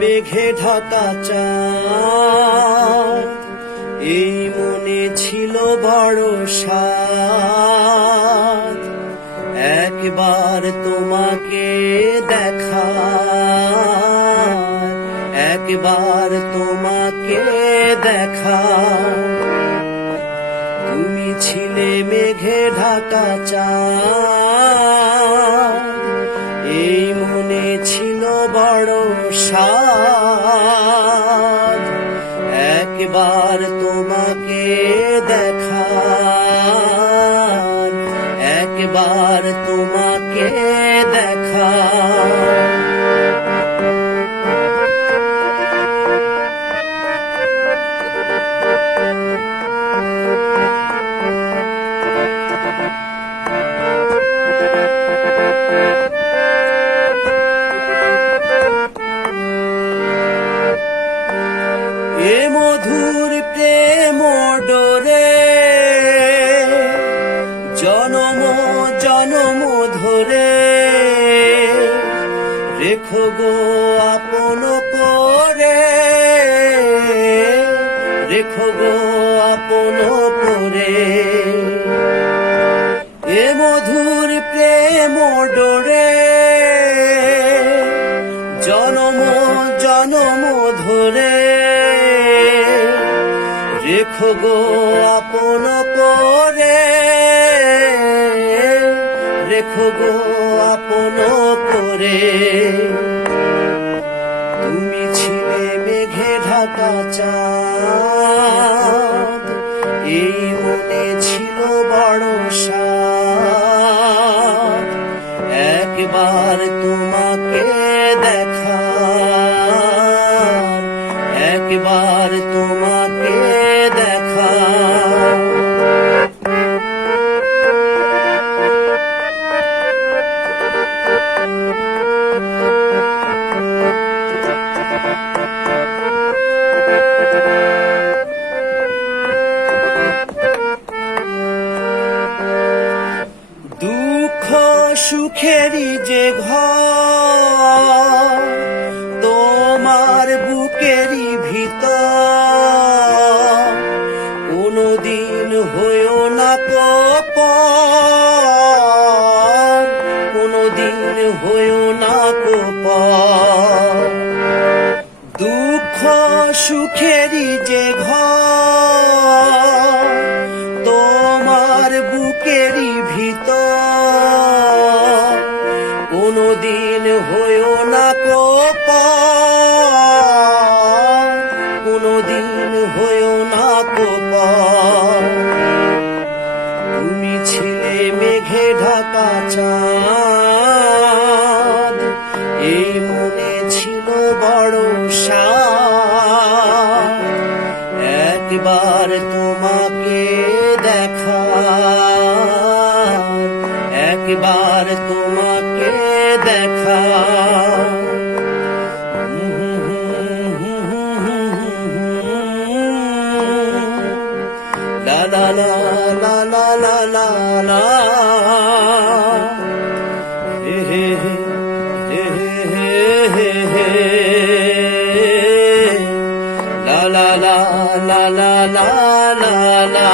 মেঘে ঢাকা চাঁদ। এই মনে ছিল বড় একবার তোমাকে দেখা। একবার তোমাকে দেখা। তুমি ছিলে মেঘে ঢাকা চাঁদ। এই মনে ছিল বড় সাদ একবার তোমাকে দেখা একবার তোমাকে দেখা মধুর প্রেম ডোরে। জনম জনম ধরে। রেখো গো আপন করে রেখো গো আপন করে এ মধুর প্রেম ডোরে। রেখো গো আপন করে রেখো গো আপন করে তুমি ছিলে মেঘে ঢাকা চাঁদ। এই মনে ছিল বড় সাদ একবার তোমাকে সুখেরই যে ঘর, তোমার বুকেরই ভিতর। কোনদিন হয়েও না তো কোনদিন হয়েও না তো দুঃখ সুখেরই যে ঘর বুকেরই ভিতর। কোনদিন হয়েও না কোপ কোনদিন হয়েও না কোপ তুমি ছিলে মেঘে ঢাকা চাঁদ। একবার তোমাকে দেখা লা লা লা লা লা লা লা হে হে হে হে হে হে লা লা লা লা লা লা লা